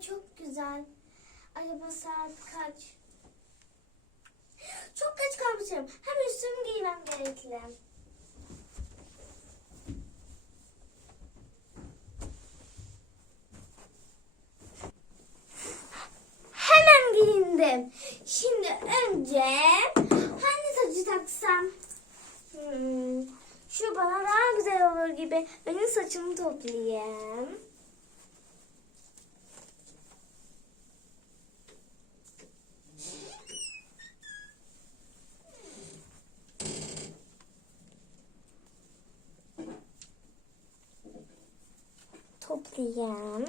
çok güzel. Acaba saat kaç? Çok geç kalmışım. Hem üstümü giymem gerekli. Hemen giyindim. Şimdi önce hangi saçı taksam? Hmm, şu bana daha güzel olur gibi. Benim saçımı toplayayım. Toplayayım.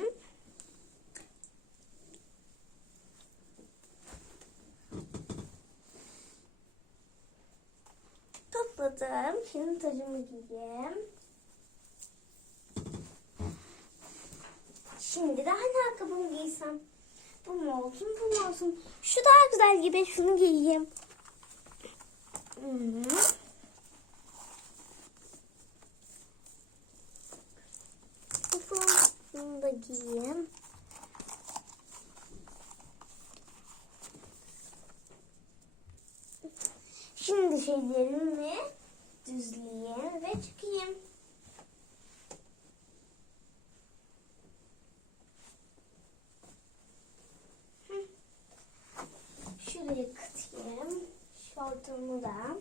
Topladım. Şimdi tacımı giyeyim. Şimdi de hangi ayakkabımı giysem? Bu mu olsun, bu mu olsun? Şu daha güzel gibi. Şunu giyeyim. Hmm. Bunu da giyeyim. Şimdi şeylerimi düzleyeyim ve çıkayım. Şuraya kıtayım. Şortumu da.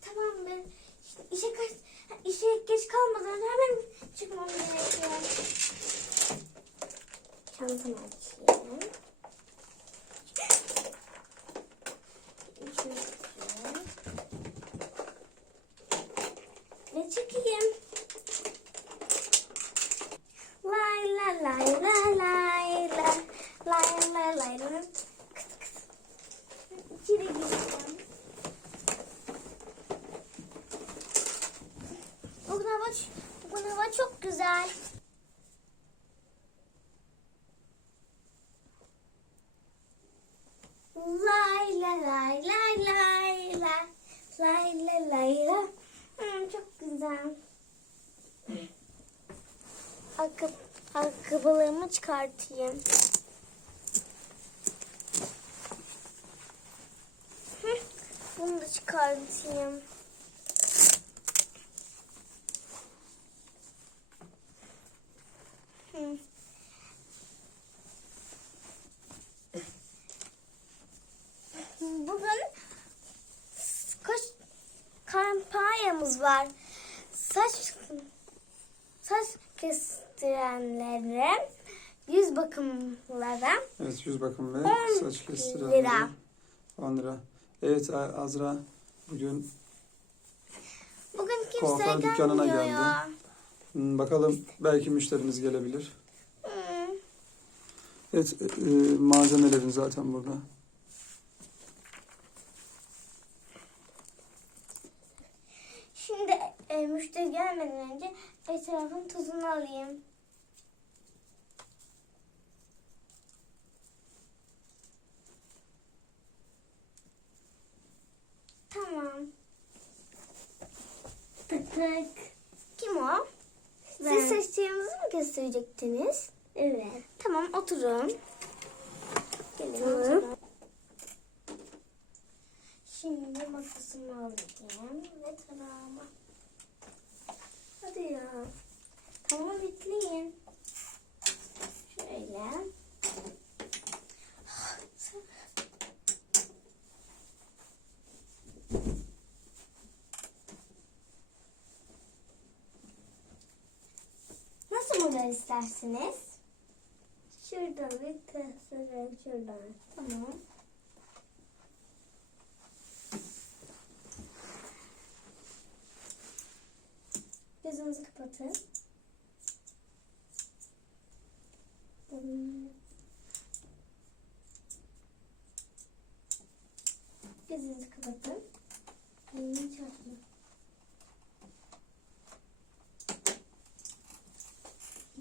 Tamam ben işte işe kaç işe geç kalmadan hemen çıkmam gerekiyor. Çantamı açayım. Şunu açayım. Ve çıkayım. Lay la lay la lay la lay la lay la. Kıt kıt. İçeri gireceğim. Hava, bugün hava çok güzel. Lay la lay lay lay la lay la lay la. Hmm, çok güzel. Ayakkabı, ayakkabılarımı çıkartayım. Bunu da çıkartayım. Hı. Bugün kaç kampanyamız var. Saç saç kestirenlere, yüz bakımlara Evet yüz bakım ve saç kestiren. lira. 10 lira. Evet Azra bugün bugün kimse Kuaför dükkanına gelmiyor geldi. ya. hmm, bakalım belki müşterimiz gelebilir. Hmm. Evet e, e, malzemelerin zaten burada. Şimdi e, müşteri gelmeden önce etrafın tuzunu alayım. Tamam. Tık tık. Kim o? Ben. Siz saçlarınızı mı kestirecektiniz? Evet. Tamam oturun. Gelin oturun. Şimdi makasımı alayım ve tarağımı. Hadi ya. Tamam bekleyin. Şöyle. Nasıl model istersiniz? Şuradan bir tasarım şuradan. Tamam. Gözünüzü kapatın. Gözünüzü kapatın. Elini çarpma.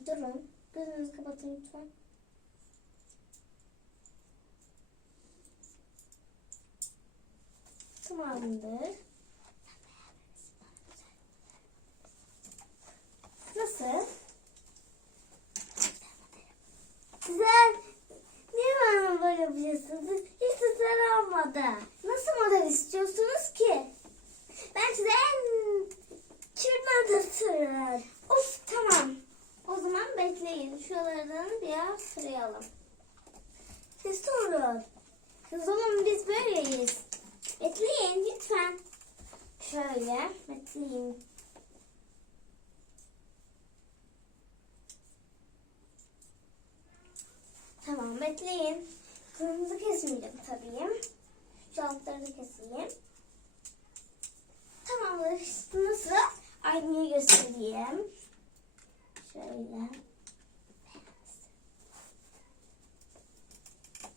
Durun. Gözünüzü kapatın lütfen. Tamamdır. nasıl? Güzel. Niye bana böyle yapıyorsunuz? Hiç tutar olmadı. Nasıl model istiyorsunuz ki? Ben size en kirli anlatırım. Of tamam. O zaman bekleyin. Şuralardan biraz sırayalım. Siz sorun. Kız olun biz böyleyiz. Bekleyin lütfen. Şöyle bekleyin. Bekleyin. Kırmızı kesmeyeceğim tabii. Şu altları da keseyim. Tamamdır Nasıl? Aynayı göstereyim. Şöyle.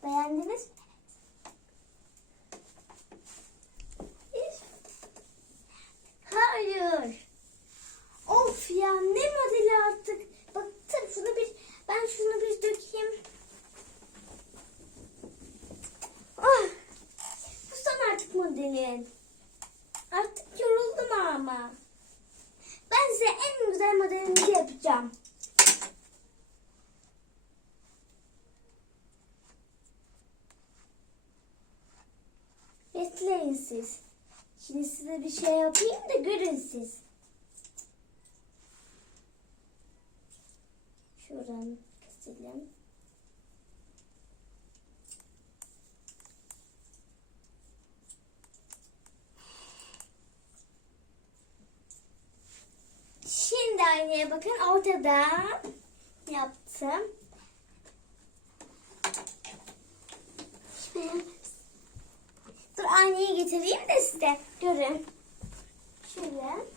Beğendiniz mi? Bir. Hayır. Of ya ne modeli artık. Bıktım şunu bir ben şunu bir dökeyim. Ah, bu son artık modelin. Artık yoruldum ama. Ben size en güzel modelinizi yapacağım. Bekleyin siz. Şimdi size bir şey yapayım da görün siz. Şuradan keselim. Şimdi aynaya bakın ortada yaptım. Şimdi Dur aynayı getireyim de size görün. Şöyle.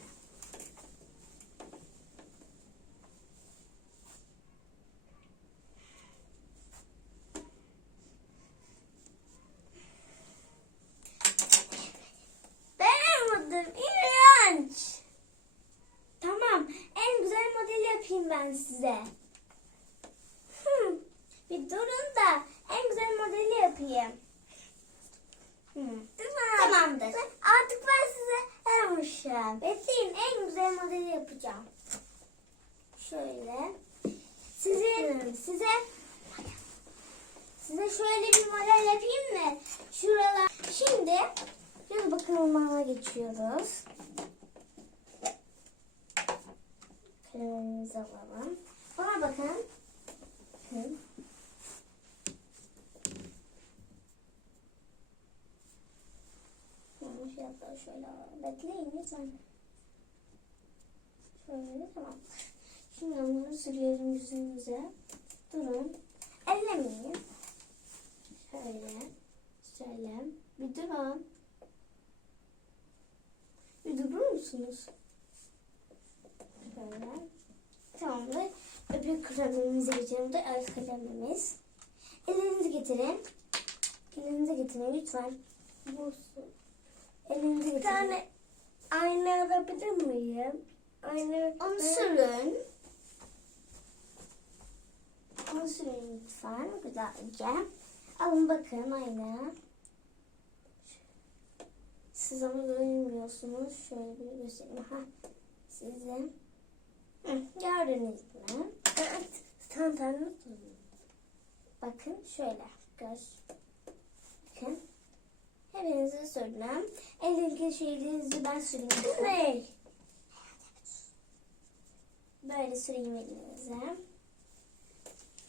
Yapayım ben size. Hmm. Bir durun da en güzel modeli yapayım. Tamamdır. Artık ben size yapmışım. Bekleyin en güzel modeli yapacağım. Şöyle. Size size size şöyle bir model yapayım mı? Şuralar. Şimdi göz bakımına geçiyoruz. Kalemimizi alalım. Bana bakın. Bakın. Yanlış yaptım şöyle Şöyle tamam. Şimdi onları sürüyorum yüzünüze. Durun. Ellemeyin. Şöyle. Şöyle. Bir durun. Bir durur musunuz? Şöyle. Tamamdır. Öbür kalemimize geçelim de el kalemimiz. Ellerinizi getirin. Ellerinizi getirin lütfen. Bu Bir getirin. tane ayna alabilir miyim? Ayna. Onu sürün. Onu sürün lütfen güzelce. Alın bakın ayna. Siz onu görmüyorsunuz. Şöyle bir göstereyim. Ha, size. Gördünüz mü? Evet. Nasıl? Bakın şöyle. Göz. Bakın. Hepinizi sürdüm. Elindeki şeylerinizi ben süreyim. Ne? Böyle süreyim elinize.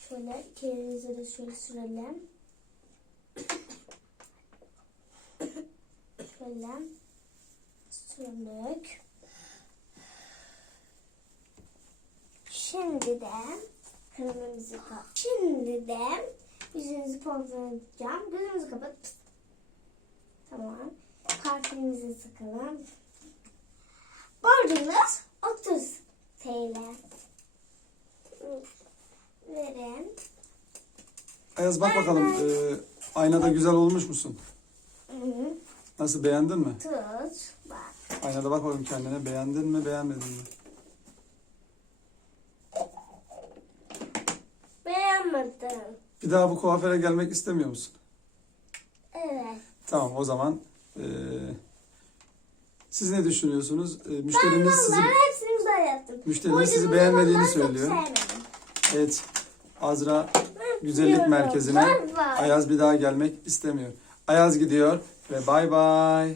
Şöyle iki elinize de şöyle sürelim. Şöyle sürdük. Şimdi de kremimizi. Şimdi de yüzünüzü edeceğim. Gözünüzü kapat. Tamam. Parfümümüzü sıkalım. Borcunuz 30 TL. Verin. Ayaz bak bakalım e, aynada güzel olmuş musun? -hı. Nasıl beğendin mi? Tut. Bak. Aynada bak bakalım kendine beğendin mi beğenmedin mi? Beğenmedim. Bir daha bu kuaföre gelmek istemiyor musun? Evet. Tamam o zaman e, siz ne düşünüyorsunuz? E, müşterimiz sizi Vallahi hepsini güzel yaptım. müşterimiz sizi beğenmediğini söylüyor. Evet. Azra güzellik merkezine. Ayaz bir daha gelmek istemiyor. Ayaz gidiyor ve bay bay.